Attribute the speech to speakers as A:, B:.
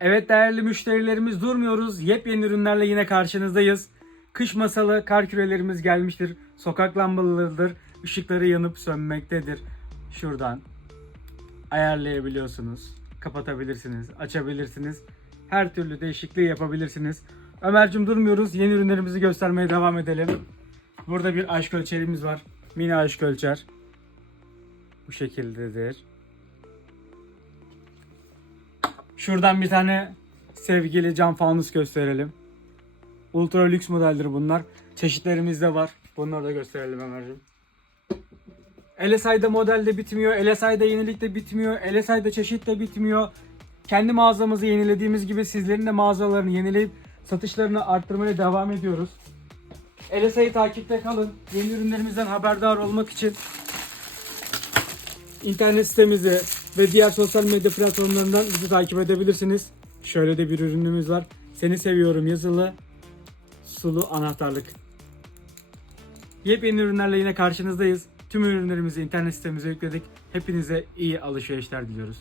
A: Evet değerli müşterilerimiz durmuyoruz. Yepyeni ürünlerle yine karşınızdayız. Kış masalı kar kürelerimiz gelmiştir. Sokak lambalarıdır. Işıkları yanıp sönmektedir. Şuradan ayarlayabiliyorsunuz. Kapatabilirsiniz, açabilirsiniz. Her türlü değişikliği yapabilirsiniz. Ömer'cim durmuyoruz. Yeni ürünlerimizi göstermeye devam edelim. Burada bir aşk ölçerimiz var. Mini aşk ölçer. Bu şekildedir. Şuradan bir tane sevgili cam fanus gösterelim. Ultra lüks modeldir bunlar. Çeşitlerimiz de var. Bunları da gösterelim Ömer'cim. LSI'de model de bitmiyor. LSI'de yenilik de bitmiyor. LSI'de çeşit de bitmiyor. Kendi mağazamızı yenilediğimiz gibi sizlerin de mağazalarını yenileyip satışlarını arttırmaya devam ediyoruz. LSI'yi takipte kalın. Yeni ürünlerimizden haberdar olmak için internet sitemizi ve diğer sosyal medya platformlarından bizi takip edebilirsiniz. Şöyle de bir ürünümüz var. Seni seviyorum yazılı sulu anahtarlık. Yepyeni ürünlerle yine karşınızdayız. Tüm ürünlerimizi internet sitemize yükledik. Hepinize iyi alışverişler diliyoruz.